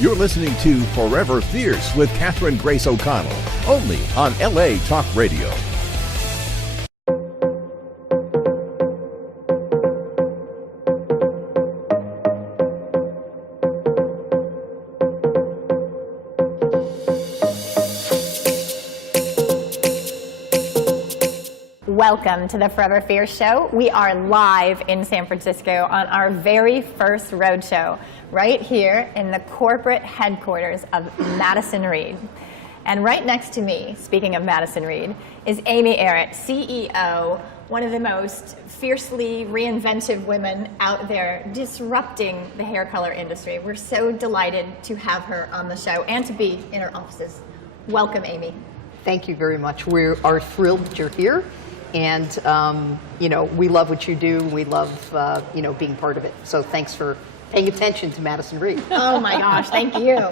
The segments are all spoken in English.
You're listening to Forever Fierce with Catherine Grace O'Connell, only on LA Talk Radio. Welcome to the Forever Fierce Show. We are live in San Francisco on our very first roadshow, right here in the corporate headquarters of Madison Reed. And right next to me, speaking of Madison Reed, is Amy Errett, CEO, one of the most fiercely reinventive women out there disrupting the hair color industry. We're so delighted to have her on the show and to be in her offices. Welcome, Amy. Thank you very much. We are thrilled that you're here. And, we love what you do. We love, being part of it. So thanks for paying attention to Madison Reed. Oh my gosh, thank you.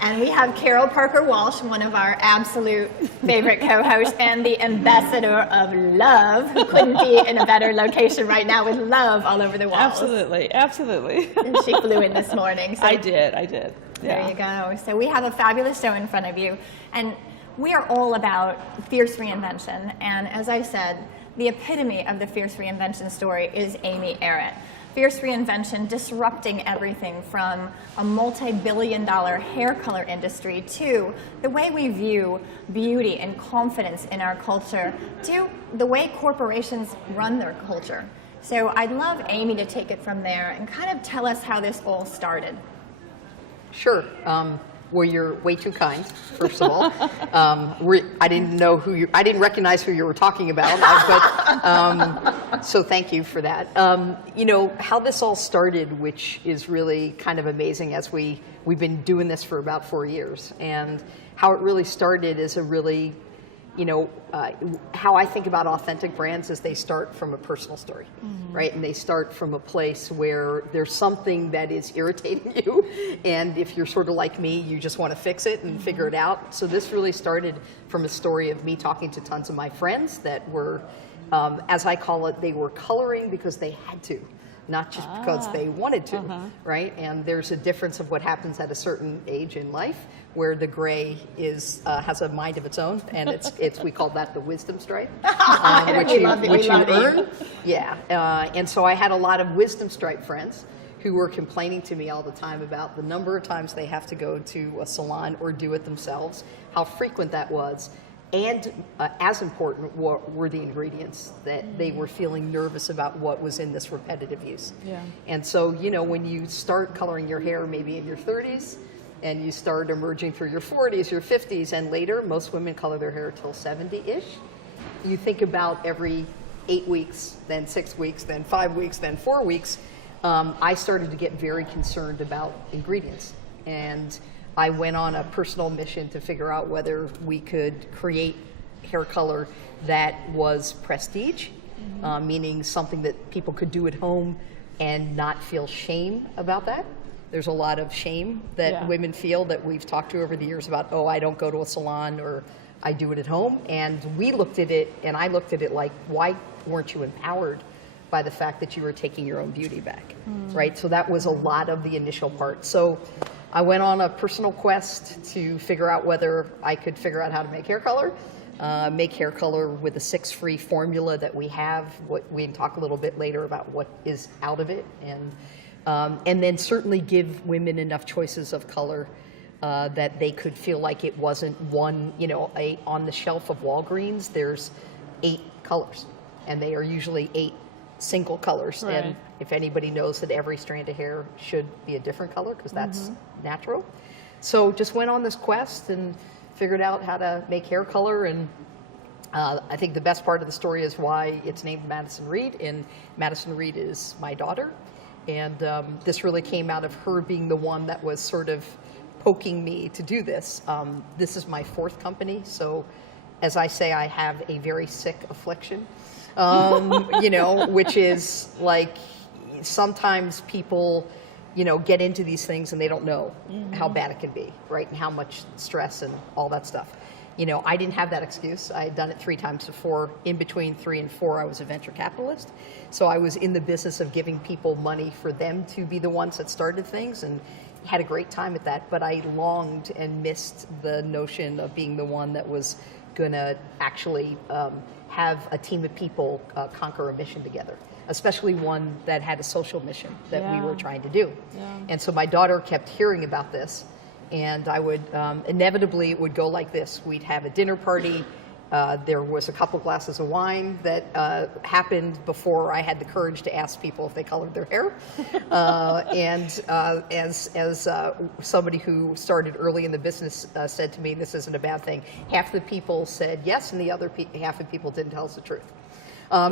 And we have Carol Parker Walsh, one of our absolute favorite co-hosts and the ambassador of love, who couldn't be in a better location right now with love all over the walls. Absolutely, absolutely. And she flew in this morning. So I did. There Yeah. you go. So we have a fabulous show in front of you. And we are all about fierce reinvention, and as I said, the epitome of the fierce reinvention story is Amy Errett. Fierce reinvention disrupting everything from a multi-billion-dollar hair color industry to the way we view beauty and confidence in our culture to the way corporations run their culture. So I'd love Amy to take it from there and kind of tell us how this all started. Sure. Well, you're way too kind, first of all. I didn't recognize who you were talking about, but so thank you for that. How this all started, which is really kind of amazing, as we've been doing this for about 4 years, and how it really started is a really, how I think about authentic brands is they start from a personal story, right? And they start from a place where there's something that is irritating you, and if you're sort of like me, you just want to fix it and figure it out. So this really started from a story of me talking to tons of my friends that were, as I call it, they were coloring because they had to, not just because they wanted to, right? And there's a difference of what happens at a certain age in life where the gray has a mind of its own, and it's we call that the wisdom stripe, which you earn. Yeah, and so I had a lot of wisdom stripe friends who were complaining to me all the time about the number of times they have to go to a salon or do it themselves, how frequent that was. And as important were the ingredients, that they were feeling nervous about what was in this repetitive use. Yeah. And so, when you start coloring your hair maybe in your 30s, and you start emerging through your 40s, your 50s, and later, most women color their hair till 70-ish. You think about every 8 weeks, then 6 weeks, then 5 weeks, then 4 weeks, I started to get very concerned about ingredients. And I went on a personal mission to figure out whether we could create hair color that was prestige, meaning something that people could do at home and not feel shame about that. There's a lot of shame that women feel that we've talked to over the years about, I don't go to a salon or I do it at home. And we looked at it, and I looked at it like, why weren't you empowered by the fact that you were taking your own beauty back, right? So that was a lot of the initial part. So I went on a personal quest to figure out whether I could figure out how to make hair color with a 6-free formula that we have. We can talk a little bit later about what is out of it, and then certainly give women enough choices of color that they could feel like it wasn't one, on the shelf of Walgreens, there's 8 colors, and they are usually 8 single colors. Right. And if anybody knows that every strand of hair should be a different color, because that's natural. So just went on this quest and figured out how to make hair color, and I think the best part of the story is why it's named Madison Reed, and Madison Reed is my daughter. And this really came out of her being the one that was sort of poking me to do this. This is my 4th company, so as I say, I have a very sick affliction, which is like sometimes people, get into these things and they don't know how bad it can be, right? And how much stress and all that stuff. I didn't have that excuse. I had done it 3 times before. In between 3 and 4, I was a venture capitalist. So I was in the business of giving people money for them to be the ones that started things and had a great time at that, but I longed and missed the notion of being the one that was gonna actually have a team of people conquer a mission together, especially one that had a social mission that we were trying to do. And so my daughter kept hearing about this, and I would, inevitably it would go like this. We'd have a dinner party. There was a couple glasses of wine that happened before I had the courage to ask people if they colored their hair. As somebody who started early in the business said to me, this isn't a bad thing. Half the people said yes, and the other half of people didn't tell us the truth.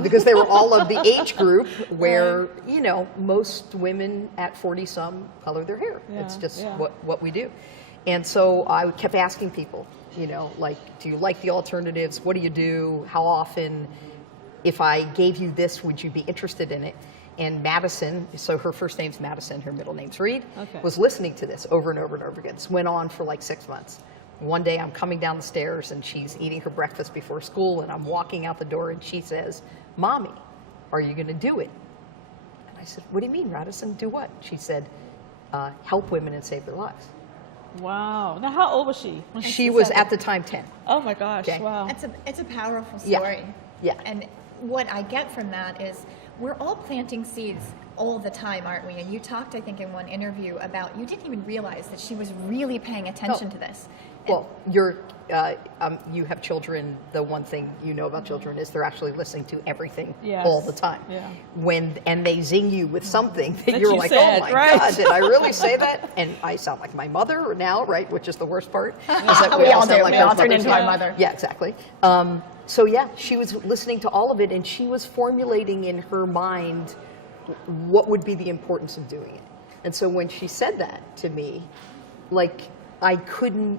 Because they were all of the age group where, you know, most women at 40-some color their hair. It's just what we do. And so I kept asking people, you know, like, do you like the alternatives? What do you do? How often? If I gave you this, would you be interested in it? And Madison, so her first name's Madison, her middle name's Reed, was listening to this over and over and over again. This went on for like 6 months. One day I'm coming down the stairs and she's eating her breakfast before school, and I'm walking out the door and she says, Mommy, are you gonna do it? And I said, what do you mean, Madison? Do what? She said, help women and save their lives. Wow. Now, how old was she? She was at the time 10. Oh my gosh, Okay. wow. It's a powerful story. Yeah. And what I get from that is we're all planting seeds all the time, aren't we? And you talked, I think, in one interview about you didn't even realize that she was really paying attention to this. Well, you have children. The one thing you know about children is they're actually listening to everything all the time. Yeah. And they zing you with something that That you're you like, said, oh my right? God, did I really say that? And I sound like my mother now, right? Which is the worst part. Is that We all sound do. like We all our turn mothers. into our mother. Yeah, exactly. So yeah, she was listening to all of it, and she was formulating in her mind what would be the importance of doing it. And so when she said that to me, like I couldn't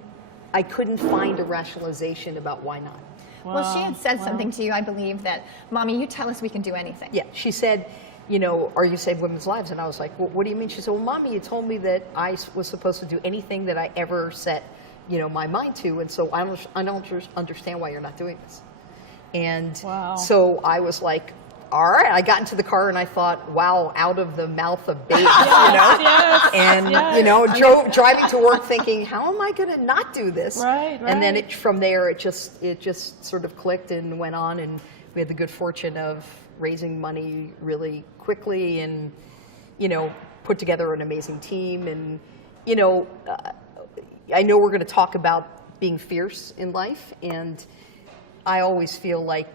find a rationalization about why not. Well, she had said something to you, I believe, that, Mommy, you tell us we can do anything. Yeah, she said, you know, are you save women's lives? And I was like, well, what do you mean? She said, well, Mommy, you told me that I was supposed to do anything that I ever set, you know, my mind to, and so I don't understand why you're not doing this. And so I was like, all right, I got into the car and I thought, wow, out of the mouth of babes, you know? And, you know, driving to work thinking, how am I going to not do this? Right. And then from there, it just sort of clicked and went on, and we had the good fortune of raising money really quickly and, you know, put together an amazing team. And, you know, I know we're going to talk about being fierce in life, and I always feel like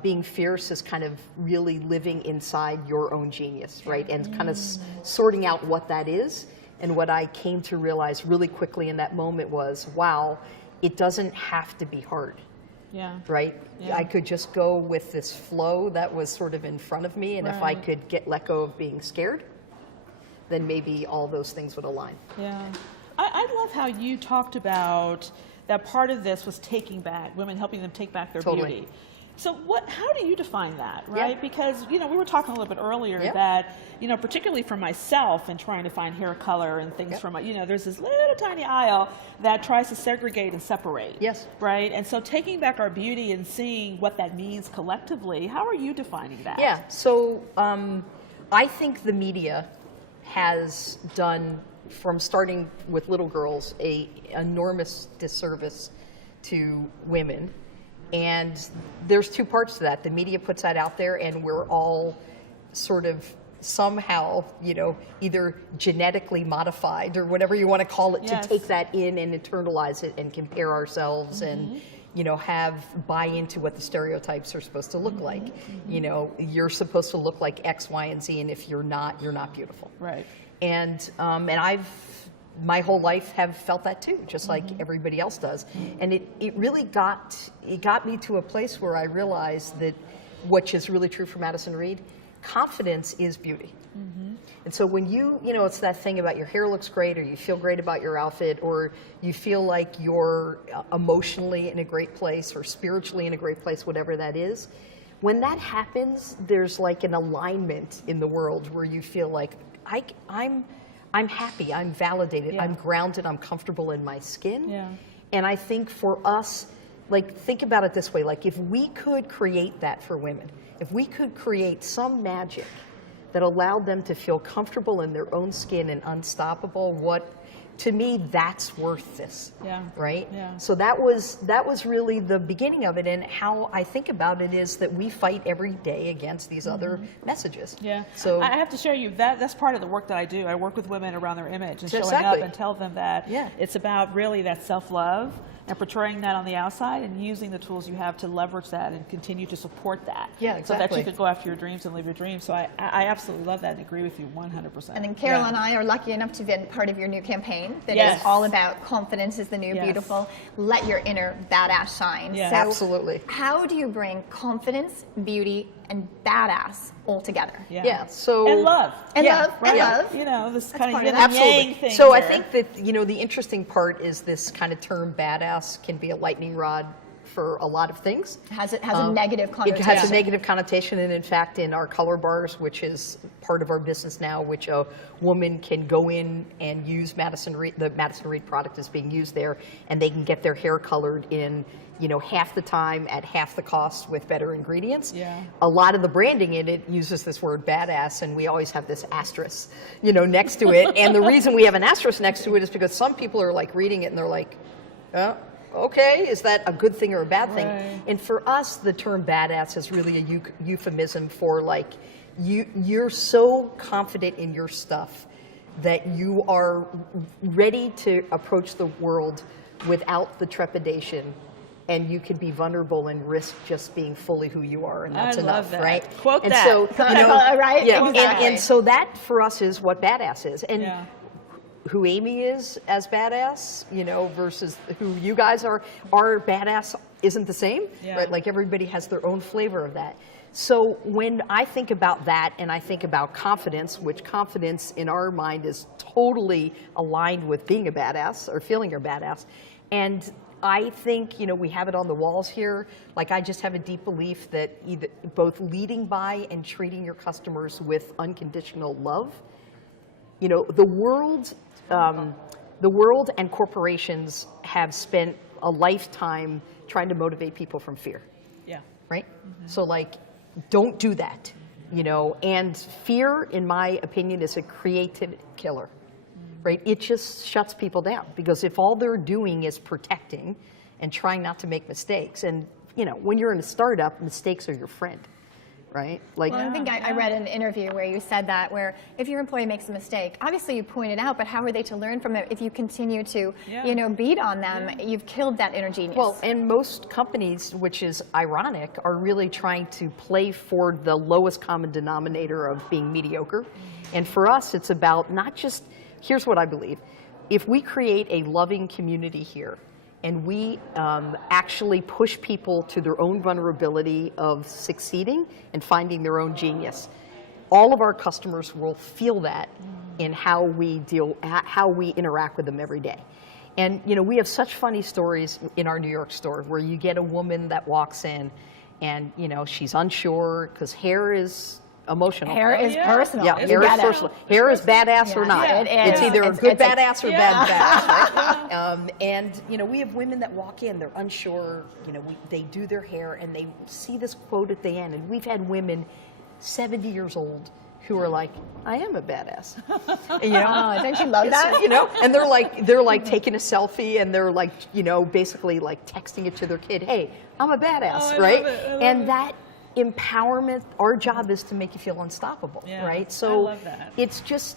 being fierce is kind of really living inside your own genius, right? And kind of sorting out what that is. And what I came to realize really quickly in that moment was, wow, it doesn't have to be hard. Yeah. Right? Yeah. I could just go with this flow that was sort of in front of me, and if I could let go of being scared, then maybe all those things would align. Yeah. I love how you talked about that part of this was taking back, women helping them take back their beauty. So how do you define that, right? Yeah. Because, you know, we were talking a little bit earlier that, you know, particularly for myself and trying to find hair color and things from, you know, there's this little tiny aisle that tries to segregate and separate. Yes. Right? And so taking back our beauty and seeing what that means collectively, how are you defining that? Yeah, so I think the media has done, from starting with little girls, a enormous disservice to women. And there's two parts to that. The media puts that out there, and we're all sort of somehow, you know, either genetically modified or whatever you want to call it, to take that in and internalize it and compare ourselves and, you know, buy into what the stereotypes are supposed to look like. You know, you're supposed to look like X, Y, and Z, and if you're not beautiful. Right. And my whole life have felt that too, just like everybody else does. And it really got me to a place where I realized that, which is really true for Madison Reed, confidence is beauty. And so when you know, it's that thing about your hair looks great, or you feel great about your outfit, or you feel like you're emotionally in a great place or spiritually in a great place, whatever that is, when that happens, there's like an alignment in the world where you feel like, I'm happy, I'm validated, I'm grounded, I'm comfortable in my skin. Yeah. And I think for us, like, think about it this way, like if we could create that for women, if we could create some magic that allowed them to feel comfortable in their own skin and unstoppable, to me, that's worth this, right? Yeah. So that was really the beginning of it, and how I think about it is that we fight every day against these other messages. Yeah. So I have to show you that's part of the work that I do. I work with women around their image and showing up and tell them that it's about really that self-love and portraying that on the outside and using the tools you have to leverage that and continue to support that. Yeah, exactly. So that you can go after your dreams and live your dreams. So I absolutely love that and agree with you 100%. And then Carol and I are lucky enough to be part of your new campaign that is all about confidence is the new beautiful. Let your inner badass shine. Yeah. So absolutely. How do you bring confidence, beauty, and badass all together? So and love. And love. Right. And love. You know, this kind of absolutely. thing. So I think that, the interesting part is this kind of term badass can be a lightning rod for a lot of things. It has a negative connotation. It has a negative connotation, and in fact, in our color bars, which is part of our business now, which a woman can go in and use Madison Reed, the Madison Reed product is being used there, and they can get their hair colored in half the time at half the cost with better ingredients. Yeah. A lot of the branding in it uses this word badass, and we always have this asterisk, next to it. And the reason we have an asterisk next to it is because some people are like reading it and they're like, okay, is that a good thing or a bad thing? Right. And for us, the term badass is really a euphemism for like, you're so confident in your stuff that you are ready to approach the world without the trepidation, and you can be vulnerable and risk just being fully who you are, and that's enough, right? Quote and that. So, right? Yeah, Exactly. and so that for us is what badass is, and who Amy is as badass, versus who you guys are. Our badass isn't the same, right? Like everybody has their own flavor of that. So when I think about that, and I think about confidence, which confidence in our mind is totally aligned with being a badass or feeling you're badass, and I think, we have it on the walls here. Like, I just have a deep belief that both leading by and treating your customers with unconditional love. The world and corporations have spent a lifetime trying to motivate people from fear. Yeah. Right? Mm-hmm. So, like, don't do that. And fear, in my opinion, is a creative killer. Right? It just shuts people down, because if all they're doing is protecting and trying not to make mistakes, and when you're in a startup, mistakes are your friend, right? Like, well, I think I read an interview where you said that, where if your employee makes a mistake, obviously you point it out, but how are they to learn from it if you continue to, beat on them? You've killed that inner genius. Well, and most companies, which is ironic, are really trying to play for the lowest common denominator of being mediocre. And for us, it's about not just, here's what I believe. If we create a loving community here, and we actually push people to their own vulnerability of succeeding and finding their own genius, all of our customers will feel that in how we interact with them every day. And we have such funny stories in our New York store where you get a woman that walks in and she's unsure because hair is emotional. Hair is personal. Yeah, hair is personal. Hair is badass or not. It's either a good badass or bad badass. Right? And we have women that walk in, they're unsure. They do their hair and they see this quote at the end. And we've had women 70 years old who are like, I am a badass. And, don't you love that? And they're like taking a selfie and they're like, basically like texting it to their kid. Hey, I'm a badass, right? And that empowerment, our job is to make you feel unstoppable, right? So I love that. It's just,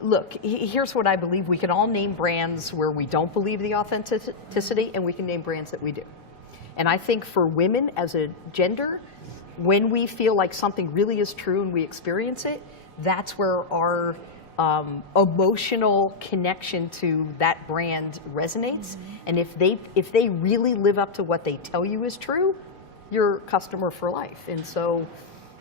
look, here's what I believe. We can all name brands where we don't believe the authenticity, and we can name brands that we do. And I think for women as a gender, when we feel like something really is true and we experience it, that's where our emotional connection to that brand resonates. And if they really live up to what they tell you is true, you're a customer for life. And so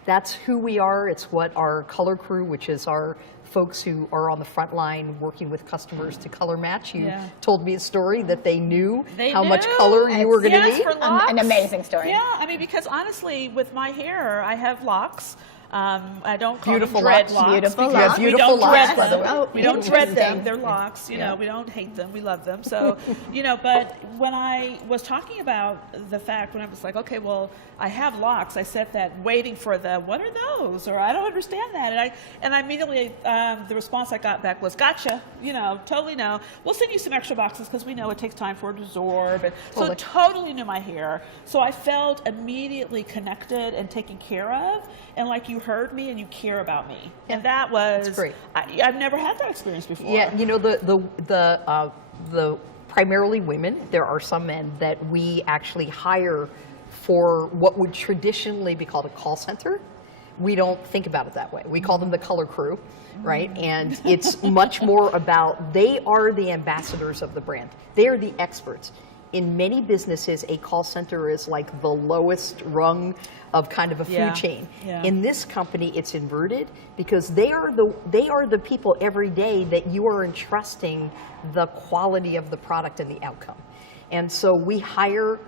that's who we are. It's what our color crew, which is our folks who are on the front line working with customers to color match. You told me a story that they knew how much color you were going to need. An amazing story. Yeah, I mean, because honestly, with my hair, I have locks. I don't call Beautiful them locks. dreadlocks. Beautiful because locks. we Beautiful don't locks, dread by the them. way. Oh, We don't dread them. interesting. They're locks. You know, we don't hate them. We love them. So, you know, but when I was talking about the fact when I was like, okay, well, I have locks, I said that waiting for the, what are those? Or I don't understand that. And I immediately, the response I got back was, gotcha, you know, totally no. We'll send you some extra boxes because we know it takes time for it to absorb. And so it totally knew my hair. So I felt immediately connected and taken care of. And like you heard me and you care about me. And that was, great. I've never had that experience before. Yeah, you know, the primarily women, there are some men that we actually hire for what would traditionally be called a call center. We don't think about it that way. We call them the color crew, right? And it's much more about, they are the ambassadors of the brand. They are the experts. In many businesses, a call center is like the lowest rung of kind of a food chain. Yeah. In this company, it's inverted because they are the people every day that you are entrusting the quality of the product and the outcome. And so we hire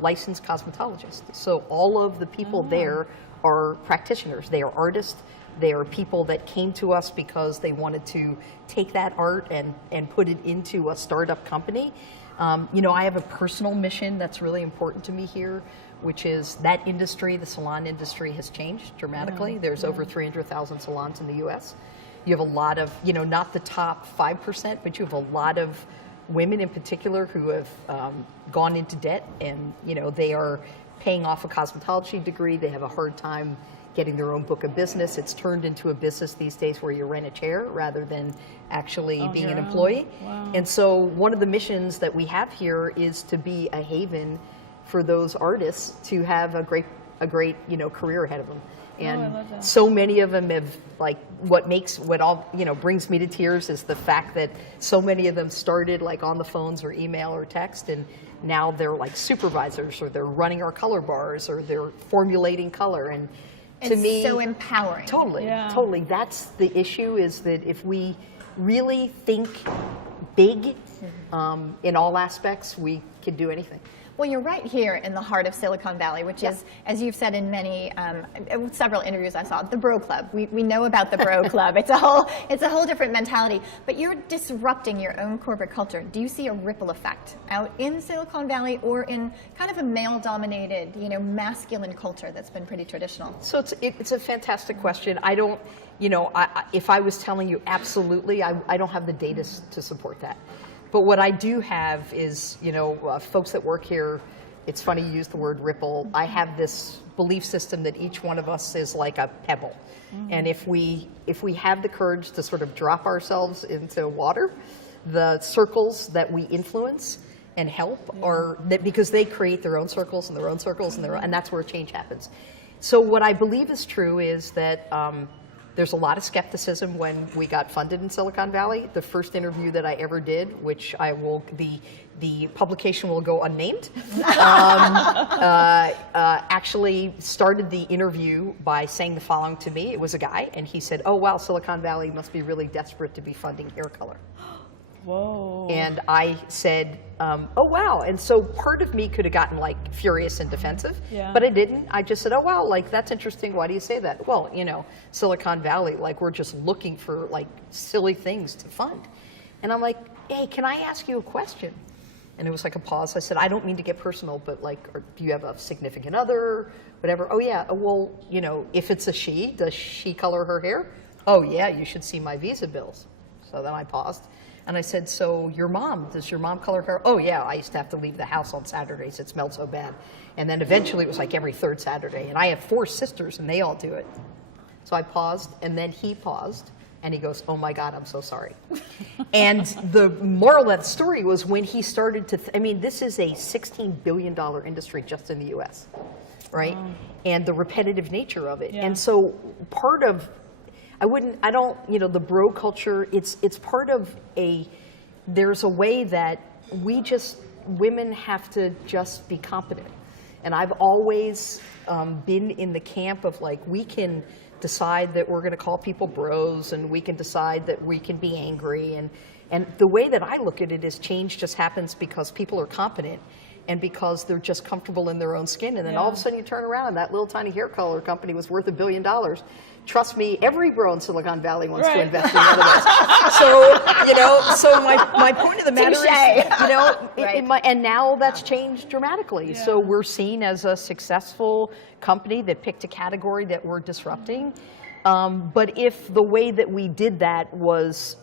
licensed cosmetologists. So all of the people there are practitioners. They are artists. They are people that came to us because they wanted to take that art and put it into a startup company. You know, I have a personal mission that's really important to me here, which is that industry, the salon industry, has changed dramatically. There's over 300,000 salons in the US. You have a lot of, you know, not the top 5%, but you have a lot of women in particular who have gone into debt, and, you know, they are paying off a cosmetology degree. They have a hard time getting their own book of business. It's turned into a business these days where you rent a chair rather than actually being an employee. Wow. And so one of the missions that we have here is to be a haven for those artists to have a great you know, career ahead of them. And I love that. so many of them have, like, what all, you know, brings me to tears is the fact that so many of them started like on the phones or email or text, and now they're like supervisors, or they're running our color bars, or they're formulating color. And to me, it's so empowering. Totally, Yeah. totally. That's the issue, is that if we really think big in all aspects, we can do anything. Well, you're right here in the heart of Silicon Valley, which is, as you've said in many, several interviews I saw, the Bro Club. We know about the Bro Club. It's a whole different mentality. But you're disrupting your own corporate culture. Do you see a ripple effect out in Silicon Valley or in kind of a male-dominated, you know, masculine culture that's been pretty traditional? So it's a fantastic question. I don't, you know, if I was telling you absolutely, I don't have the data to support that. But what I do have is, you know, folks that work here, it's funny you use the word ripple. I have this belief system that each one of us is like a pebble. And if we have the courage to sort of drop ourselves into water, the circles that we influence and help are, that because they create their own circles and their own circles and that's where change happens. So what I believe is true is that there's a lot of skepticism when we got funded in Silicon Valley. The first interview that I ever did, which I will, the publication will go unnamed, actually started the interview by saying the following to me. It was a guy, and he said, "Oh wow, Silicon Valley must be really desperate to be funding hair color." Whoa. And I said, oh wow. And so part of me could have gotten like furious and defensive, but I didn't. I just said, oh wow, like that's interesting. Why do you say that? Well, you know, Silicon Valley, like we're just looking for like silly things to fund. And I'm like, hey, can I ask you a question? And it was like a pause. I said, I don't mean to get personal, but like, do you have a significant other, whatever? Oh yeah, well, you know, if it's a she, does she color her hair? Oh yeah, you should see my visa bills. So then I paused. And I said, so your mom, does your mom color hair? Oh yeah, I used to have to leave the house on Saturdays. It smelled so bad. And then eventually it was like every third Saturday. And I have 4 sisters and they all do it. So I paused, and then he paused and he goes, oh my God, I'm so sorry. And the moral of that story was when he started to, I mean, this is a $16 billion industry just in the US, right? Wow. And the repetitive nature of it. Yeah. And so part of, I don't, you know, the bro culture, it's part of there's a way that women have to just be competent. And I've always been in the camp of like, we can decide that we're going to call people bros, and we can decide that we can be angry. And the way that I look at it is change just happens because people are competent. and because they're just comfortable in their own skin. And then all of a sudden you turn around and that little tiny hair color company was worth $1 billion. Trust me, every bro in Silicon Valley wants to invest in one of those. So, so my point of the matter is, and now that's changed dramatically. So we're seen as a successful company that picked a category that we're disrupting. But if the way that we did that was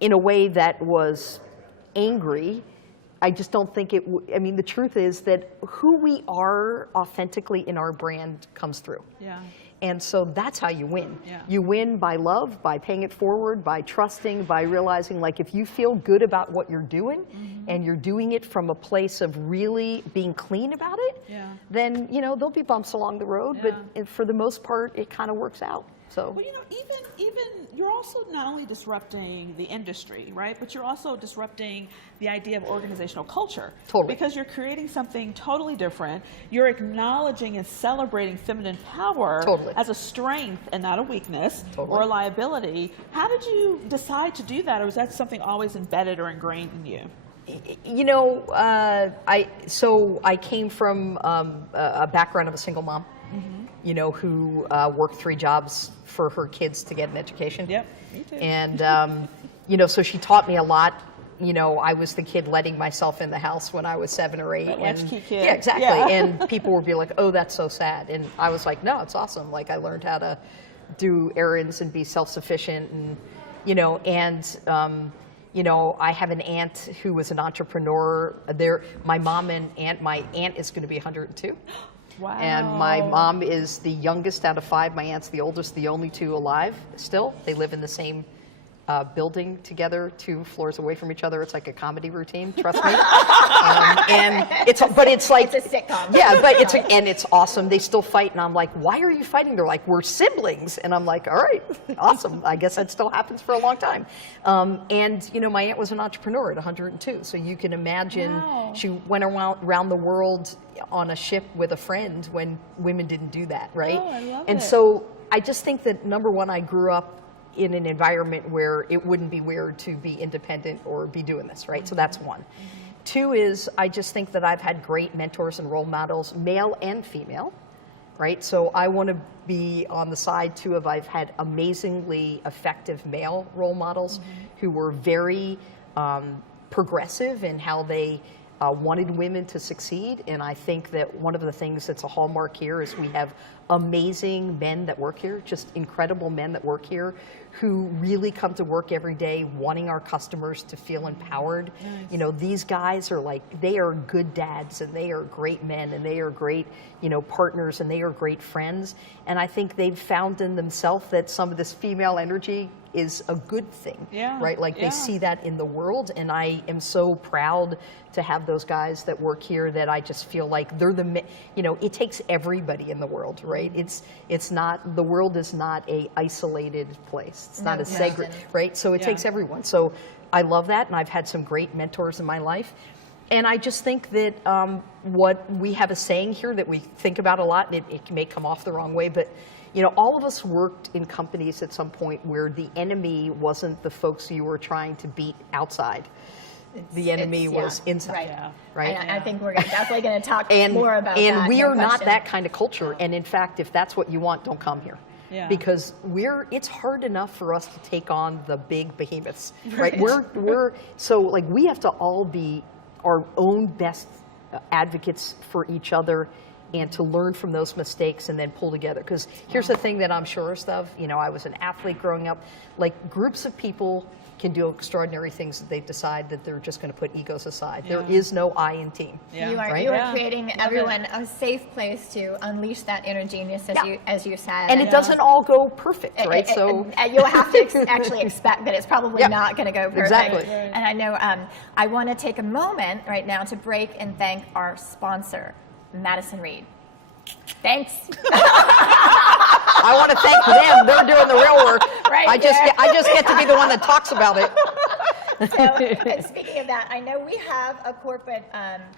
in a way that was angry, I just don't think it I mean, the truth is that who we are authentically in our brand comes through. Yeah. And so that's how you win. Yeah. You win by love, by paying it forward, by trusting, by realizing, like, if you feel good about what you're doing and you're doing it from a place of really being clean about it, then, there'll be bumps along the road, but for the most part, it kind of works out. So. Well, even you're also not only disrupting the industry, right? But you're also disrupting the idea of organizational culture. Totally. Because you're creating something totally different. You're acknowledging and celebrating feminine power as a strength and not a weekness or a liability. How did you decide to do that, or was that something always embedded or ingrained in you? I came from a background of a single mom. Who worked 3 jobs for her kids to get an education. Yep, me too. And, so she taught me a lot. I was the kid letting myself in the house when I was 7 or 8. Latchkey kid. Yeah, exactly. Yeah. And people would be like, oh, that's so sad. And I was like, no, it's awesome. Like, I learned how to do errands and be self-sufficient. And, I have an aunt who was an entrepreneur. My mom and my aunt is going to be 102. Wow. And my mom is the youngest out of 5. My aunt's the oldest, the only 2 alive still. They live in the same building together, 2 floors away from each other. It's like a comedy routine, trust me. And it's like it's a sitcom. Yeah, but it's awesome. They still fight, and I'm like, why are you fighting? They're like, we're siblings, and I'm like, all right, awesome. I guess that still happens for a long time. My aunt was an entrepreneur at 102, so you can imagine she went around the world on a ship with a friend when women didn't do that, right? Oh, I love and it. So I just think that, number one, I grew up in an environment where it wouldn't be weird to be independent or be doing this, right? So that's one. 2 is, I just think that I've had great mentors and role models, male and female, right? So I want to be on the side too of, I've had amazingly effective male role models who were very progressive in how they wanted women to succeed. And I think that one of the things that's a hallmark here is we have amazing men that work here, just incredible men that work here, who really come to work every day wanting our customers to feel empowered. Nice. These guys are they are good dads, and they are great men, and they are great, partners, and they are great friends. And I think they've found in themselves that some of this female energy is a good thing, right? They see that in the world, and I am so proud to have those guys that work here that I just feel like they're it takes everybody in the world, right? It's not, the world is not a isolated place. It's not a segregated, right? So it takes everyone. So I love that, and I've had some great mentors in my life. And I just think that what we have a saying here that we think about a lot, it may come off the wrong way, but all of us worked in companies at some point where the enemy wasn't the folks you were trying to beat outside. The enemy was inside, right? And I think we're definitely going to talk more about that. And we are not that kind of culture. And in fact, if that's what you want, don't come here. Yeah. Because it's hard enough for us to take on the big behemoths, right? We have to all be our own best advocates for each other, and to learn from those mistakes and then pull together. Because here's the thing that I'm surest of, I was an athlete growing up, groups of people can do extraordinary things that they decide that they're just going to put egos aside. There is no I in team. You are creating everyone a safe place to unleash that inner genius, as you said. And it doesn't all go perfect, right? So you'll have to actually expect that it's probably not going to go perfect. Exactly. And I know I want to take a moment right now to break and thank our sponsor, Madison Reed. Thanks. I want to thank them. They're doing the real work. Right, I just get to be the one that talks about it. So, speaking of that, I know we have a corporate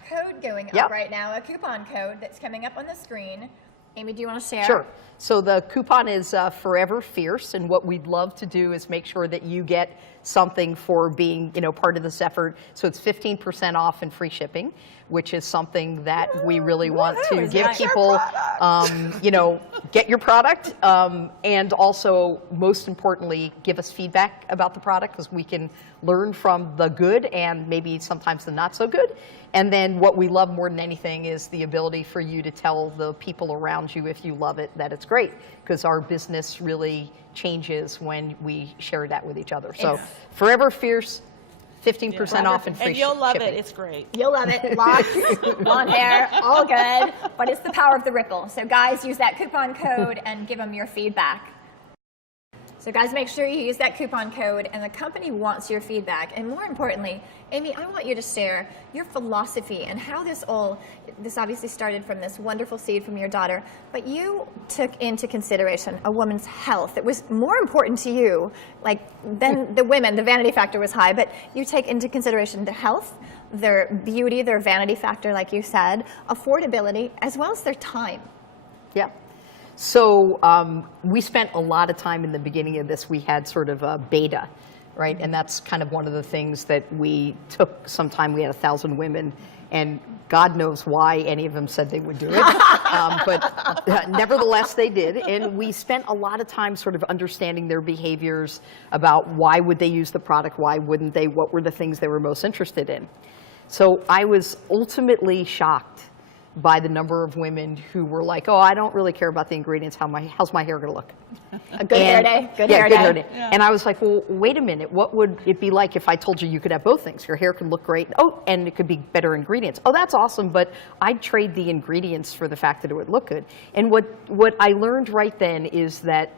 code going up right now, a coupon code that's coming up on the screen. Amy, do you want to share? Sure. So the coupon is Forever Fierce, and what we'd love to do is make sure that you get something for being, part of this effort. So it's 15% off and free shipping. which is something that we really want to give people, you know, get your product, and also, most importantly, give us feedback about the product, because we can learn from the good and maybe sometimes the not so good. And then what we love more than anything is the ability for you to tell the people around you, if you love it, that it's great, because our business really changes when we share that with each other. So Forever Fierce, 15% off and free And you'll love shipping. it. It's great. You'll love it. Locks, blonde hair, all good. But it's the power of the ripple. So guys, use that coupon code and give them your feedback. So guys, make sure you use that coupon code, and the company wants your feedback. And more importantly, Amy, I want you to share your philosophy and how this obviously started from this wonderful seed from your daughter, but you took into consideration a woman's health. It was more important to you, like, than the women. The vanity factor was high, but you take into consideration their health, their beauty, their vanity factor, like you said, affordability, as well as their time. Yeah. So we spent a lot of time in the beginning of this. We had sort of a beta, right? And that's kind of one of the things that we took some time. We had 1,000 women, and God knows why any of them said they would do it. But nevertheless, they did. And we spent a lot of time sort of understanding their behaviors, about why would they use the product, why wouldn't they, what were the things they were most interested in. So I was ultimately shocked by the number of women who were like, oh, I don't really care about the ingredients, how's my hair gonna look? A good hair day. Good hair day. Yeah. And I was like, well, wait a minute, what would it be like if I told you you could have both things? Your hair can look great, oh, and it could be better ingredients. Oh, that's awesome, but I'd trade the ingredients for the fact that it would look good. And what I learned right then is that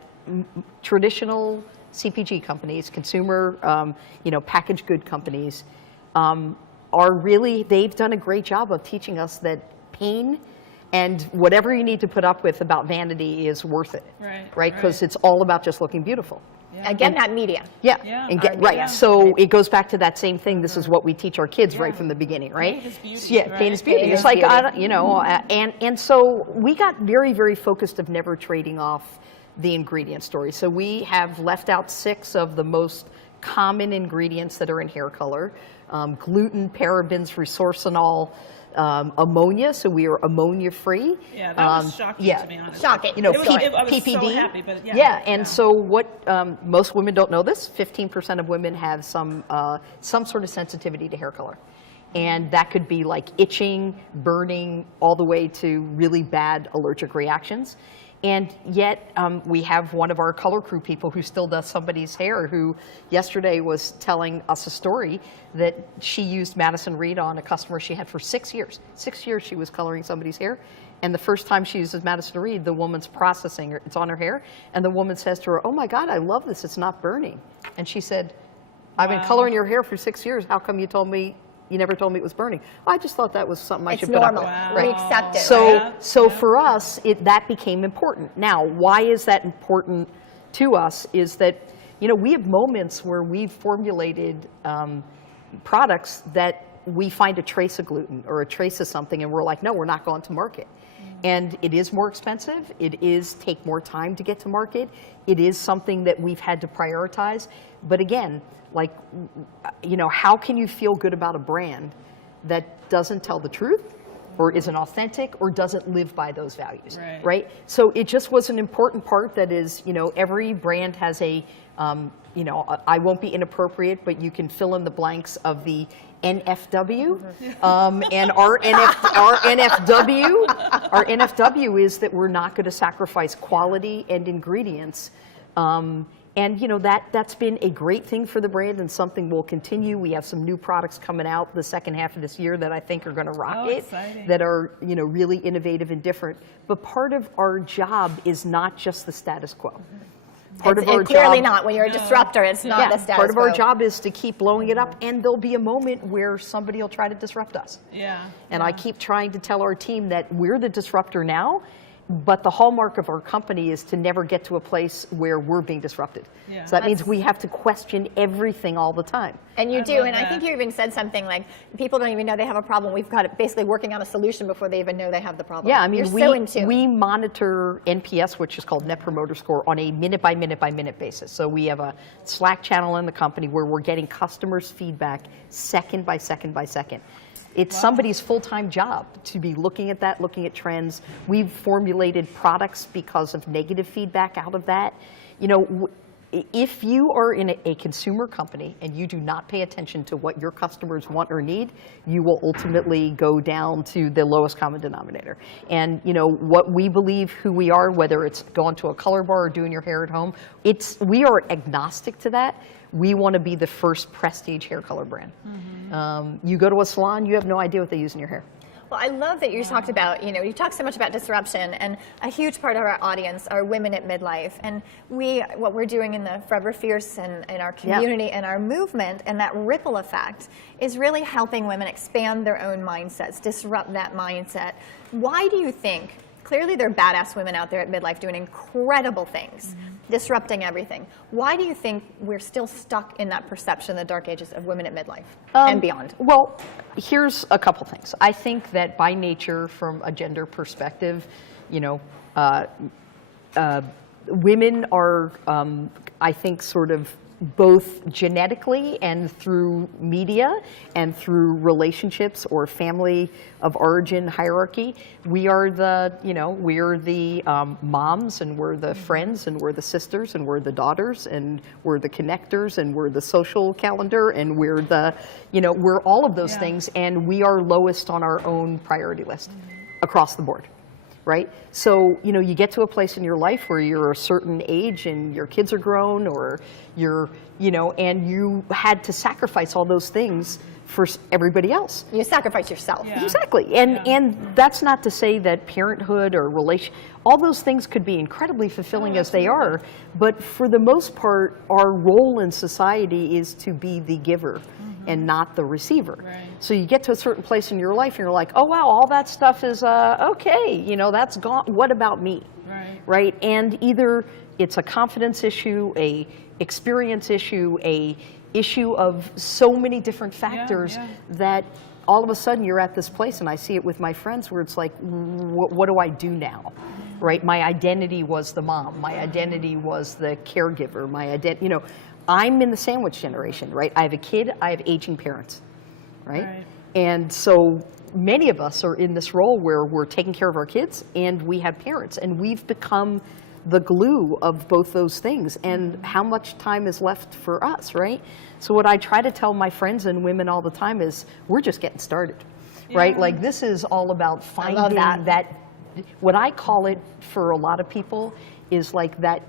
traditional CPG companies, consumer, you know, packaged good companies, are really, they've done a great job of teaching us that pain and whatever you need to put up with about vanity is worth it, right? Because it's all about just looking beautiful. Yeah. Again, that media. Yeah, and right. So it goes back to that same thing. This is what we teach our kids right from the beginning, right? Pain is beauty. Yeah, pain is beauty. It's like, you know, and so we got very, very focused of never trading off the ingredient story. So we have left out 6 of the most common ingredients that are in hair color: gluten, parabens, resorcinol, ammonia, so we are ammonia free. Yeah, that was shocking to me, honestly. Shocking. You know, I was PPD. so happy, but And so what most women don't know this, 15% of women have some sort of sensitivity to hair color. And that could be like itching, burning, all the way to really bad allergic reactions. And yet we have one of our color crew people who still does somebody's hair, who yesterday was telling us a story that she used Madison Reed on a customer she had for 6 years. 6 years she was coloring somebody's hair. And the first time she uses Madison Reed, the woman's processing, it's on her hair. And the woman says to her, oh my God, I love this, it's not burning. And she said, I've been coloring your hair for 6 years, how come you never told me it was burning? I just thought that was something I should put up with. We accept it. So for us, that became important. Now, why is that important to us? Is that, you know, we have moments where we've formulated products that we find a trace of gluten or a trace of something, and we're like, no, we're not going to market. And it is more expensive. It is take more time to get to market. It is something that we've had to prioritize. But again, like, you know, how can you feel good about a brand that doesn't tell the truth, or isn't authentic, or doesn't live by those values, right? So it just was an important part that is, you know, every brand has a, you know, I won't be inappropriate, but you can fill in the blanks of the NFW, and our NFW is that we're not going to sacrifice quality and ingredients. And you know, that's been a great thing for the brand, and something we'll continue. We have some new products coming out the second half of this year that I think are going to rock it, that are, you know, really innovative and different. But part of our job is not just the status quo. Part of our clearly job, not. When you're a disruptor, it's not the status quo. Part of our job is to keep blowing it up, and there'll be a moment where somebody will try to disrupt us. And I keep trying to tell our team that we're the disruptor now, but the hallmark of our company is to never get to a place where we're being disrupted. So that means we have to question everything all the time. And you do, and I think you even said something like, people don't even know they have a problem. We've got it basically working on a solution before they even know they have the problem. Yeah, I mean, we monitor NPS, which is called Net Promoter Score, on a minute by minute by minute basis. So we have a Slack channel in the company where we're getting customers' feedback second by second by second. It's somebody's full-time job to be looking at that, looking at trends. We've formulated products because of negative feedback out of that. You know, if you are in a consumer company and you do not pay attention to what your customers want or need, you will ultimately go down to the lowest common denominator. And you know what we believe, who we are, whether it's going to a color bar or doing your hair at home, we are agnostic to that. We want to be the first prestige hair color brand. You go to a salon, you have no idea what they use in your hair. Well, I love that you talked about, you talked so much about disruption, and a huge part of our audience are women at midlife. And what we're doing in the Forever Fierce and in our community and our movement and that ripple effect is really helping women expand their own mindsets, disrupt that mindset. Why do you think, clearly there are badass women out there at midlife doing incredible things, disrupting everything. Why do you think we're still stuck in that perception in the dark ages of women at midlife and beyond? Well, here's a couple things. I think that by nature, from a gender perspective, women are, I think, sort of both genetically and through media and through relationships or family of origin hierarchy, we are the, we're the moms, and we're the friends, and we're the sisters, and we're the daughters, and we're the connectors, and we're the social calendar, and we're the, we're all of those things, and we are lowest on our own priority list across the board. Right? So, you get to a place in your life where you're a certain age and your kids are grown, or you're, and you had to sacrifice all those things for everybody else. You sacrifice yourself. Yeah. Exactly. And that's not to say that parenthood or all those things could be incredibly fulfilling as they are, but for the most part, our role in society is to be the giver and not the receiver. Right. So you get to a certain place in your life and you're like, oh wow, all that stuff is okay, that's gone. What about me? Right? And either it's a confidence issue, a experience issue, a issue of so many different factors that all of a sudden you're at this place, and I see it with my friends where it's like, what do I do now? Right? My identity was the mom. My identity was the caregiver. My identity, I'm in the sandwich generation, right? I have a kid, I have aging parents, right? And so many of us are in this role where we're taking care of our kids and we have parents, and we've become the glue of both those things. And how much time is left for us, right? So what I try to tell my friends and women all the time is, we're just getting started, right? Like, this is all about finding that, what I call it for a lot of people is like that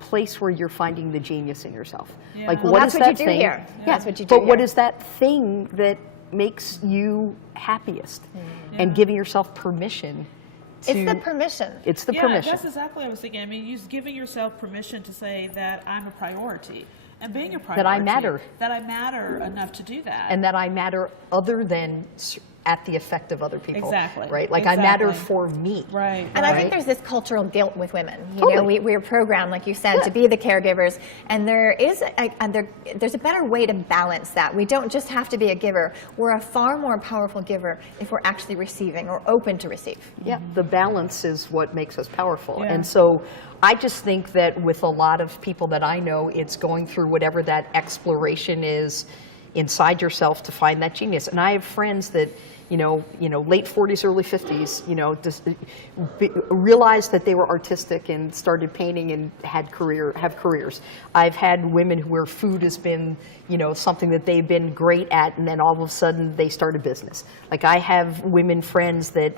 place where you're finding the genius in yourself. Like, well, what is that thing? Here. That's what you do. But what is that thing that makes you happiest? And giving yourself permission. It's the permission. It's the permission. That's exactly what I was thinking. I mean, you're giving yourself permission to say that I'm a priority. And being a priority. That I matter. That I matter enough to do that. And that I matter other than at the effect of other people. Exactly. Right? Like, I matter for me. Right. And I think there's this cultural guilt with women. We're programmed, like you said, to be the caregivers. And there's a better way to balance that. We don't just have to be a giver. We're a far more powerful giver if we're actually receiving or open to receive. Yeah, the balance is what makes us powerful. And so I just think that with a lot of people that I know, it's going through whatever that exploration is inside yourself to find that genius. And I have friends that, late 40s, early 50s, realized that they were artistic and started painting and have careers. I've had women where food has been, something that they've been great at, and then all of a sudden they start a business. Like, I have women friends that,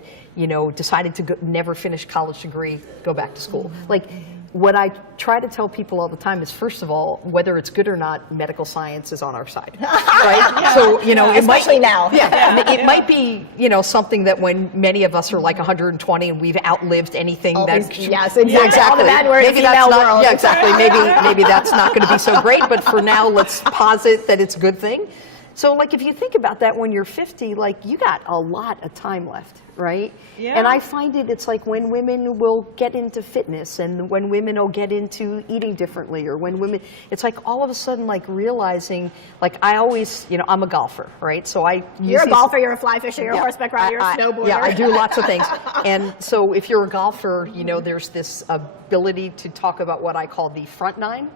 decided to never finish college degree, go back to school. Like, what I try to tell people all the time is, first of all, whether it's good or not, medical science is on our side, right? So, especially now. It might be, something that when many of us are like 120 and we've outlived anything yes, exactly. All the bad words, maybe that's not, exactly. Maybe that's not going to be so great, but for now, let's posit that it's a good thing. So, like, if you think about that when you're 50, like, you got a lot of time left, right? Yeah. And I find it's like when women will get into fitness, and when women will get into eating differently, or when women, it's like all of a sudden, like, realizing, like, I always, I'm a golfer, right? So you're a golfer, you're a fly fisher, you're a horseback rider, you're a snowboarder. Yeah, I do lots of things. And so if you're a golfer, there's this ability to talk about what I call the front nine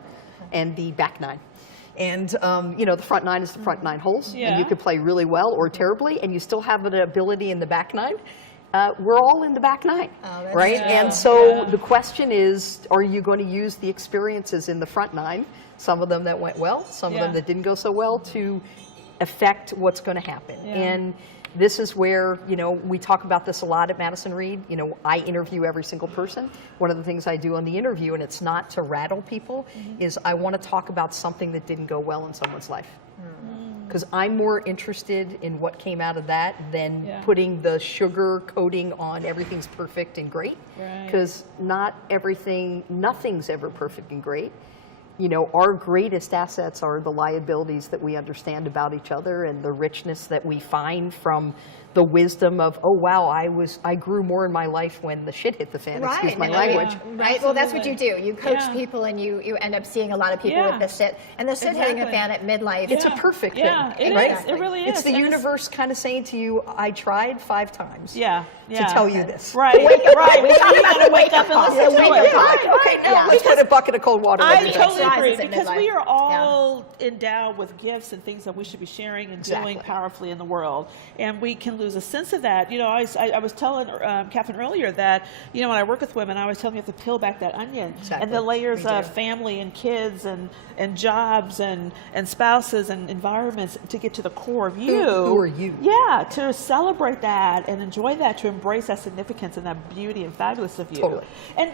and the back nine. And the front 9 is the front 9 holes, Yeah. and you could play really well or terribly, and you still have an ability in the back 9. We're all in the back 9, right? true. And so Yeah. the question is, are you going to use the experiences in the front 9, some of them that went well, some of them that didn't go so well, to affect what's going to happen? Yeah. And this is where, we talk about this a lot at Madison Reed. I interview every single person. One of the things I do on the interview, and it's not to rattle people, is I want to talk about something that didn't go well in someone's life. Because I'm more interested in what came out of that than putting the sugar coating on everything's perfect and great. Because nothing's ever perfect and great. Our greatest assets are the liabilities that we understand about each other and the richness that we find from the wisdom of, oh wow, I grew more in my life when the shit hit the fan, excuse my language. Right, well that's what you do. You coach people and you end up seeing a lot of people with the shit. And the shit hitting the fan at midlife. It's a perfect thing, right? It really is. It's the universe kind of saying to you, I tried 5 times to tell you this. Right, right. We got to wake up and listen to it. Okay, now let's put a bucket of cold water. I totally agree, because we are all endowed with gifts and things that we should be sharing and doing powerfully in the world. And we can lose a sense of that. I was telling Catherine earlier that, when I work with women, I always tell them you have to peel back that onion and the layers of family and kids and jobs and spouses and environments to get to the core of you. Who are you? Yeah, to celebrate that and enjoy that, to embrace that significance and that beauty and fabulous of you. Totally. And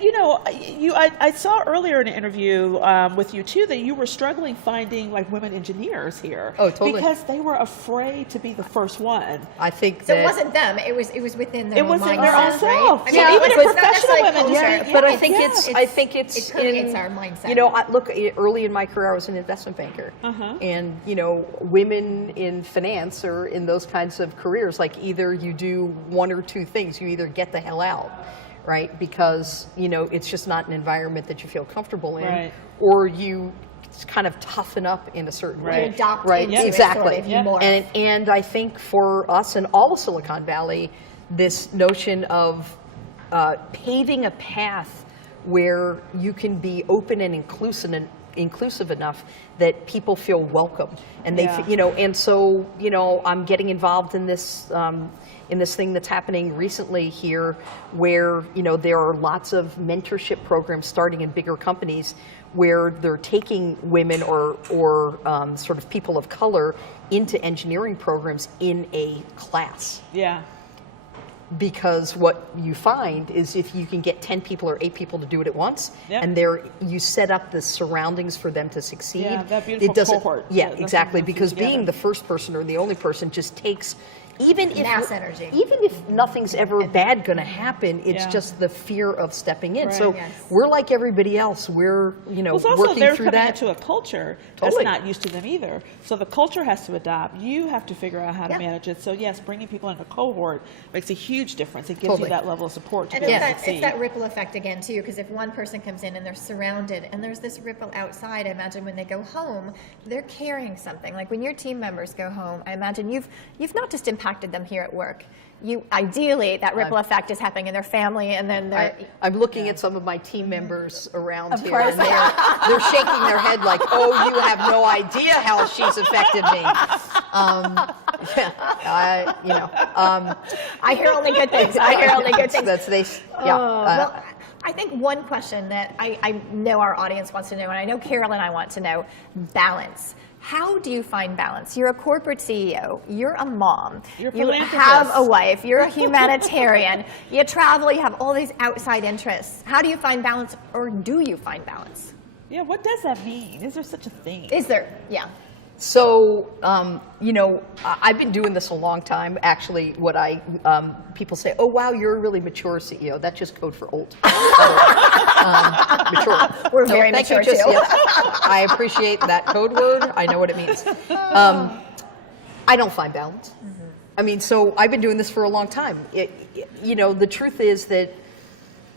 I saw earlier in an interview with you too that you were struggling finding like women engineers here. Oh, totally. Because they were afraid to be the first one. I think so. It wasn't them. It was within their own mindset, their own self. Right? So even it's professional women. But I think it's permeates our mindset. Look, early in my career, I was an investment banker, and women in finance or in those kinds of careers, like either you do one or two things. You either get the hell out, right? Because it's just not an environment that you feel comfortable in, or you kind of toughen up in a certain way. You adopt into exactly. It, sort of, and I think for us in all of Silicon Valley, this notion of paving a path where you can be open and inclusive enough that people feel welcome, and they, and so I'm getting involved in this thing that's happening recently here, where there are lots of mentorship programs starting in bigger companies where they're taking women or sort of people of color into engineering programs in a class. Yeah. Because what you find is if you can get 10 people or 8 people to do it at once, and you set up the surroundings for them to succeed. Yeah, that beautiful cohort. Yeah, exactly. Because being the first person or the only person just takes, even if nothing's ever bad going to happen, it's just the fear of stepping in. So we're like everybody else. We're working through that. Coming into a culture that's not used to them either. So the culture has to adapt. You have to figure out how to manage it. So yes, bringing people into a cohort makes a huge difference. It gives you that level of support to be able to succeed. It's that ripple effect again too, because if one person comes in and they're surrounded and there's this ripple outside, I imagine when they go home, they're carrying something. Like when your team members go home, I imagine you've not just impacted them here at work. Ideally, that ripple effect is happening in their family, and then I'm looking at some of my team members around here, and they're shaking their head like, "Oh, you have no idea how she's affected me." I hear only good things. Well, I think one question that I know our audience wants to know, and I know Carol and I want to know, balance. How do you find balance? You're a corporate CEO, you're a mom, you have a wife, you're a humanitarian, you travel, you have all these outside interests. How do you find balance, or do you find balance? Yeah, what does that mean? Is there such a thing? Is there? Yeah. So, I've been doing this a long time. Actually, people say, "Oh, wow, you're a really mature CEO." That's just code for old. Mature. We're very mature too. I appreciate that code word. I know what it means. I don't find balance. I mean, so I've been doing this for a long time. The truth is that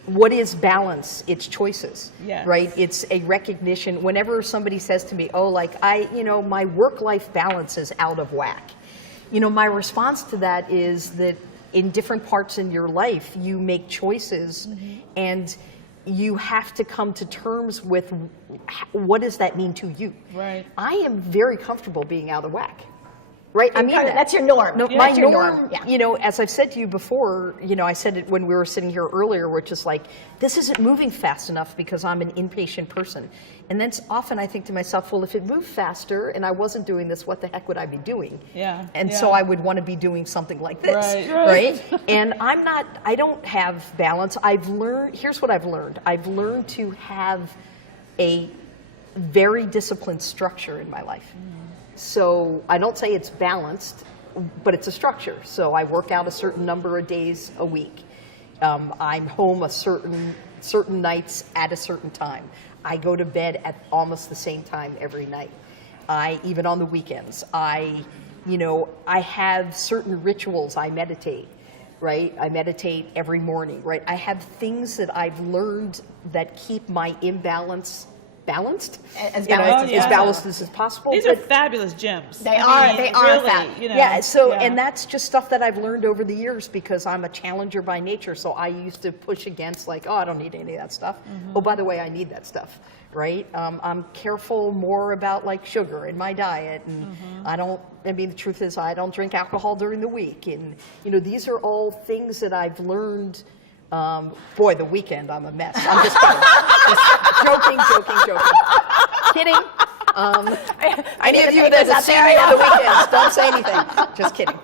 what is balance? It's choices, right? It's a recognition. Whenever somebody says to me, "Oh, like my work-life balance is out of whack," my response to that is that in different parts in your life, you make choices, and you have to come to terms with what does that mean to you. Right. I am very comfortable being out of whack. Right, I mean that's your norm. No, Yeah. my That's your norm. Yeah. You know, as I've said to you before, you know, I said it when we were sitting here earlier, which is like, this isn't moving fast enough because I'm an impatient person. And then often I think to myself, well, if it moved faster and I wasn't doing this, what the heck would I be doing? Yeah. And so I would want to be doing something like this, right? And I don't have balance. Here's what I've learned. I've learned to have a very disciplined structure in my life. So I don't say it's balanced, but it's a structure. So I work out a certain number of days a week. I'm home a certain nights at a certain time. I go to bed at almost the same time every night. Even on the weekends, I have certain rituals. I meditate, right? I meditate every morning, right? I have things that I've learned that keep my imbalance balanced, as balanced as possible. These are fabulous gems. They are really, fab. you know, Yeah, so, and that's just stuff that I've learned over the years because I'm a challenger by nature. So I used to push against like, oh, I don't need any of that stuff. Oh, by the way, I need that stuff, right? I'm careful more about like sugar in my diet. And the truth is I don't drink alcohol during the week. And, you know, these are all things that I've learned. Boy, the weekend, I'm a mess. I'm just kidding. Joking. Kidding. Any of you that see me on the weekends, don't say anything. Just kidding.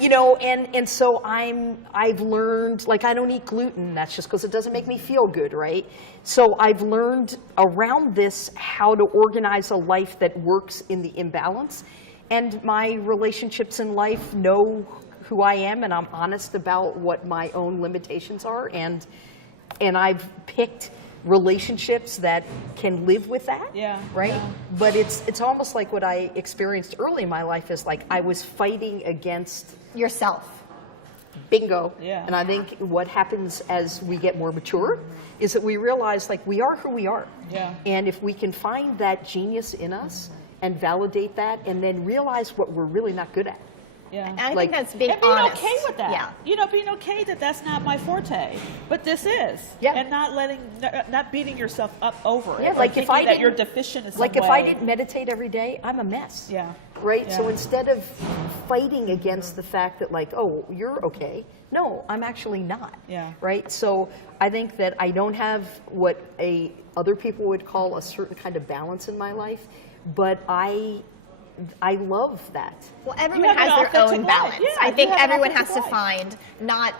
You know, and so I've learned, like, I don't eat gluten. That's just because it doesn't make me feel good, right? So I've learned around this how to organize a life that works in the imbalance. And my relationships in life know who I am, and I'm honest about what my own limitations are, and I've picked relationships that can live with that, right? Yeah. But it's almost like what I experienced early in my life is like I was fighting against yourself. Bingo. Yeah. And I think what happens as we get more mature is that we realize like we are who we are. Yeah. And if we can find that genius in us and validate that and then realize what we're really not good at. Yeah. And I think that's being and being honest. okay with that. Yeah. You know, being okay that that's not my forte, but this is. Yeah. And not beating yourself up over Yeah, it. like if I that didn't, you're deficient in some like way. if I didn't meditate every day, I'm a mess. Yeah. Right? Yeah. So instead of fighting against the fact that like, oh, you're okay. No, I'm actually not. Yeah. Right? So I think that I don't have what other people would call a certain kind of balance in my life, but I love that. Well, everyone has their own balance. Yeah, I think everyone has to find not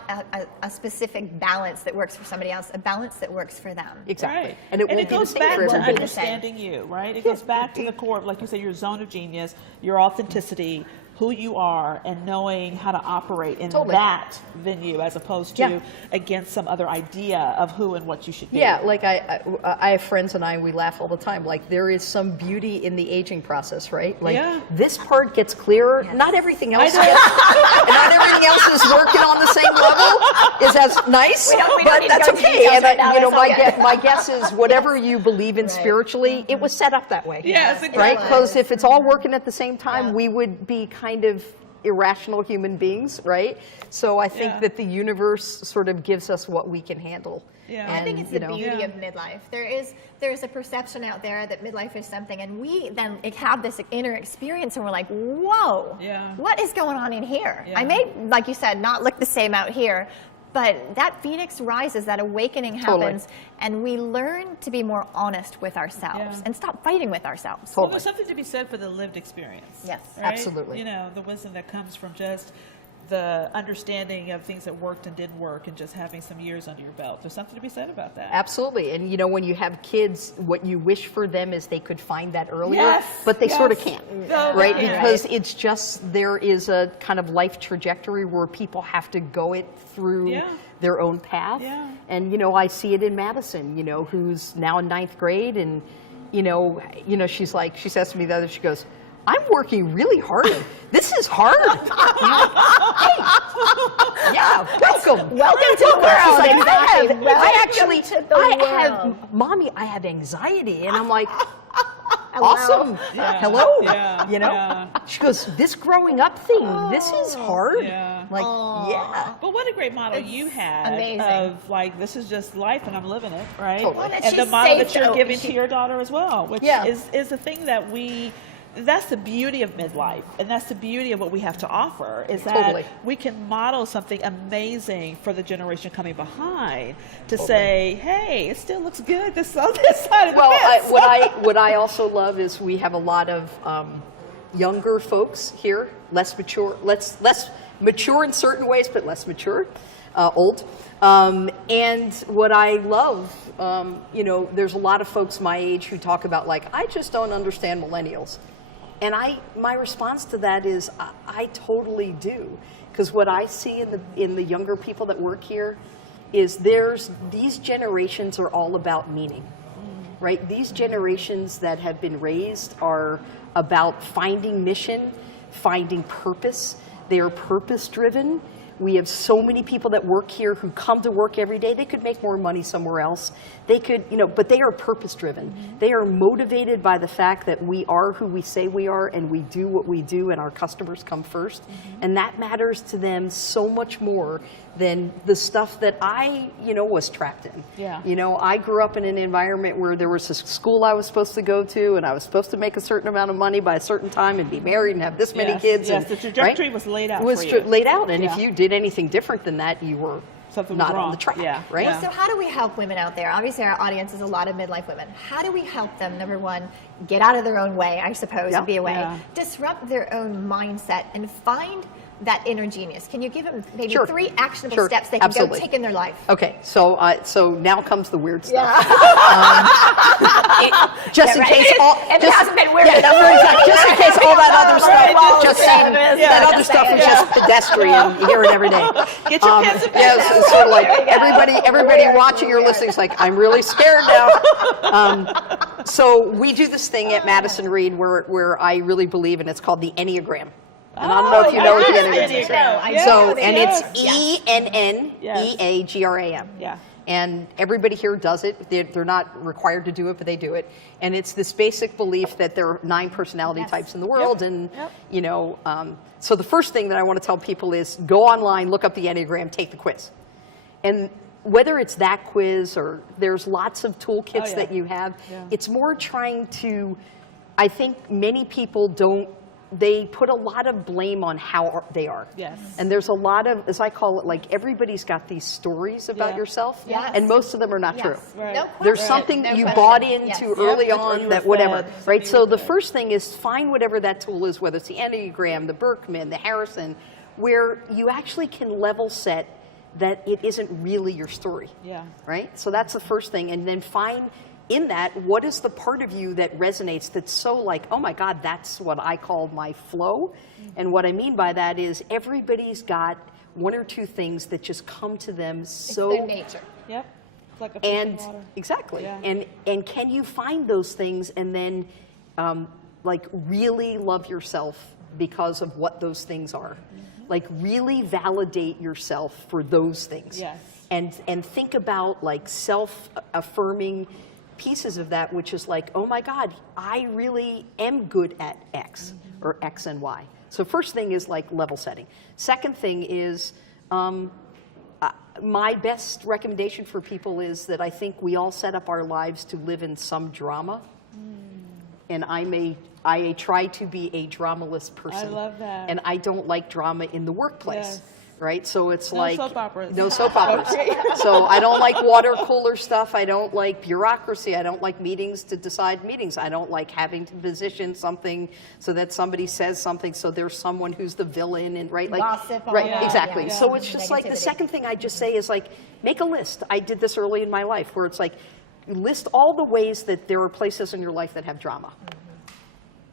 a specific balance that works for somebody else, a balance that works for them. Exactly. Right. And it won't be the goes same back for to everybody. understanding you, right? It goes back to the core of, like you say, your zone of genius, your authenticity, who you are, and knowing how to operate in that venue as opposed to against some other idea of who and what you should be. Yeah, like I have friends and we laugh all the time. Like there is some beauty in the aging process, right? Like this part gets clearer. Yes. Not everything else not everything else is working on the same level is as nice, but that's okay. And my guess is whatever you believe in spiritually, it was set up that way. Yes, exactly. Right? Because if it's all working at the same time, we would be kind of irrational human beings, right? So I think that the universe sort of gives us what we can handle. Yeah. And I think it's the beauty of midlife. There's a perception out there that midlife is something, and we then have this inner experience, and we're like, whoa, what is going on in here? I may, like you said, not look the same out here, but that phoenix rises, that awakening happens, and we learn to be more honest with ourselves and stop fighting with ourselves. Well, there's something to be said for the lived experience. Yes, right? Absolutely. You know, the wisdom that comes from just the understanding of things that worked and didn't work and just having some years under your belt. There's something to be said about that. Absolutely. And you know, when you have kids, what you wish for them is they could find that earlier, but they sort of can't, right? Because it's just, there is a kind of life trajectory where people have to go it through their own path. And, you know, I see it in Madison, you know, who's now in 9th grade, and, you know, she's like, she says to me the other, she goes, I'm working really hard. This is hard. Welcome. Welcome to the world. Like, Mommy, I have anxiety. And I'm like, awesome. Hello. You know? She goes, this growing up thing, this is hard. Like, Aww. yeah. But what a great model you had amazing. of like, this is just life and I'm living it, right? Totally. Well, And the she's model safe, that you're though. giving to your daughter as well, which Yeah. is the thing that that's the beauty of midlife, and that's the beauty of what we have to offer, is that Totally. we can model something amazing for the generation coming behind to say, hey, it still looks good this side of the fence. What I also love is we have a lot of younger folks here, less mature in certain ways, but less mature, old. And what I love, there's a lot of folks my age who talk about like, I just don't understand millennials. And my response to that is, I totally do. Because what I see in the younger people that work here is these generations are all about meaning, right? These generations that have been raised are about finding mission, finding purpose. They are purpose-driven. We have so many people that work here who come to work every day. They could make more money somewhere else. They could, but they are purpose-driven. They are motivated by the fact that we are who we say we are and we do what we do and our customers come first. And that matters to them so much more than the stuff that I, was trapped in. Yeah. I grew up in an environment where there was a school I was supposed to go to and I was supposed to make a certain amount of money by a certain time and be married and have this many kids. Yes, and, the trajectory was laid out for you. laid out, and Yeah. if you did anything different than that, you were Something was not wrong. on the track, Yeah. right? Yeah. So how do we help women out there? Obviously, our audience is a lot of midlife women. How do we help them, number one, get out of their own way, I suppose, Yeah. would be a way, Yeah. disrupt their own mindset, and find that inner genius? Can you give them maybe Sure. 3 actionable Sure. steps they can Absolutely. go take in their life? Okay, so now comes the weird stuff. Just Yeah, in right. case If it hasn't been weird enough. just in case all that other stuff, Right. just Yeah. saying, Yeah. that other Just stuff was saying. just pedestrian. You hear it every day. Get your pens and Yeah, paper. it's sort of like There we go. everybody Weird. watching or listening is like, I'm really scared now. So we do this thing at Madison Reed where I really believe, and it's called the Enneagram. And I don't know if you know what the yes, Enneagram I do is. know. I So, do. and Yes. it's ENNEAGRAM. Yeah. And everybody here does it. They're not required to do it, but they do it. And it's this basic belief that there are 9 personality Yes. types in the world. And, Yep. so the first thing that I want to tell people is go online, look up the Enneagram, take the quiz. And whether it's that quiz or there's lots of toolkits Oh, yeah. that you have, Yeah. it's more trying to, I think many people they put a lot of blame on how they are. Yes. And there's a lot of, as I call it, like everybody's got these stories about Yeah. yourself, Yes. and most of them are not Yes. true. Right. No There's question. something No you question. bought into Yes. early Yep. Or on you that were whatever, fed. right? You So were the fed. first thing is find whatever that tool is, whether it's the Enneagram, the Berkman, the Harrison, where you actually can level set that it isn't really your story. Yeah. Right? So that's the first thing. And then find in that, what is the part of you that resonates that's so like, oh my God, that's what I call my flow. And what I mean by that is everybody's got 1 or 2 things that just come to them so It's their nature. Yep. It's like a fish in and water. exactly. Yeah. And can you find those things and then like really love yourself because of what those things are? Like really validate yourself for those things. Yes. And think about like self-affirming pieces of that, which is like, oh my God, I really am good at X or X and Y. So first thing is like level setting. Second thing is my best recommendation for people is that I think we all set up our lives to live in some drama. And I try to be a dramaless person. I love that. And I don't like drama in the workplace. Yes. Right? So it's No like soap operas. no soap operas. So I don't like water cooler stuff. I don't like bureaucracy. I don't like meetings to decide meetings. I don't like having to position something so that somebody says something so there's someone who's the villain and right like Gossip, all right that, exactly. yeah. So it's just like the Negativity. second thing I just say is like make a list. I did this early in my life where it's like list all the ways that there are places in your life that have drama.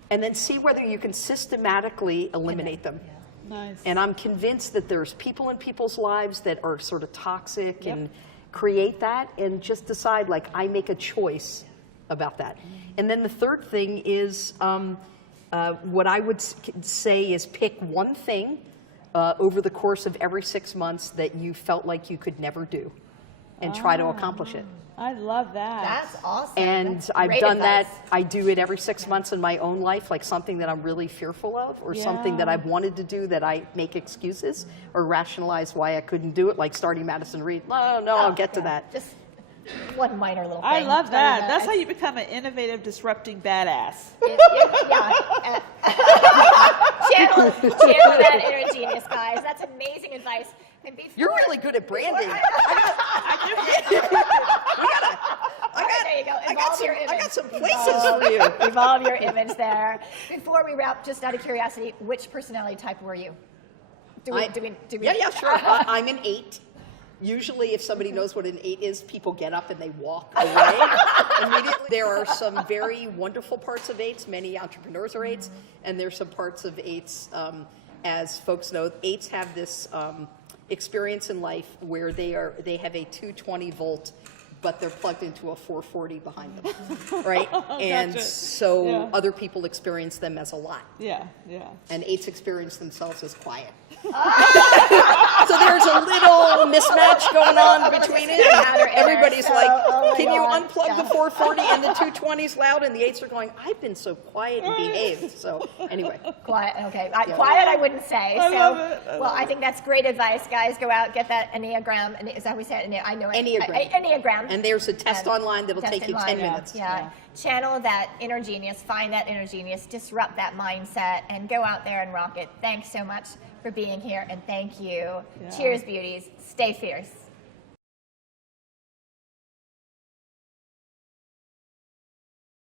And then see whether you can systematically eliminate them. Nice. And I'm convinced that there's people in people's lives that are sort of toxic Yep. and create that and just decide like I make a choice about that. And then the third thing is what I would say is pick one thing over the course of every 6 months that you felt like you could never do and try to accomplish it. I love that. That's awesome. And That's I've great done advice. that. I do it every 6 months in my own life, like something that I'm really fearful of, or something that I've wanted to do that I make excuses or rationalize why I couldn't do it, like starting Madison Reed. No, I'll get to that. Just one minor little thing. I love that. That's how you become an innovative, disrupting badass. Yeah. Channel that inner genius, guys. That's amazing advice. And You're really good at branding. There you go. I got some places for you. Evolve your image there. Before we wrap, just out of curiosity, which personality type were you? Do we? Yeah, sure. I'm an 8. Usually, if somebody knows what an 8 is, people get up and they walk away immediately. There are some very wonderful parts of 8s. Many entrepreneurs are 8s, and there's some parts of 8s, as folks know, 8s have this experience in life where they have a 220 volt, but they're plugged into a 440 behind them, right? And Gotcha. so other people experience them as a lot. Yeah. And 8s experience themselves as quiet. So there's a little mismatch going on between it. Everybody's like, can you unplug the 440 and the 220's loud? And the 8s are going, I've been so quiet and behaved. So anyway. Quiet, okay. Quiet, I wouldn't say. I love it. I think that's great advice, guys. Go out, get that Enneagram. Is that what we said? I know it. Enneagram. And there's a test online that'll take you 10 minutes. Yeah. Channel that inner genius, find that inner genius, disrupt that mindset, and go out there and rock it. Thanks so much for being here, and thank you. Cheers, beauties. Stay fierce.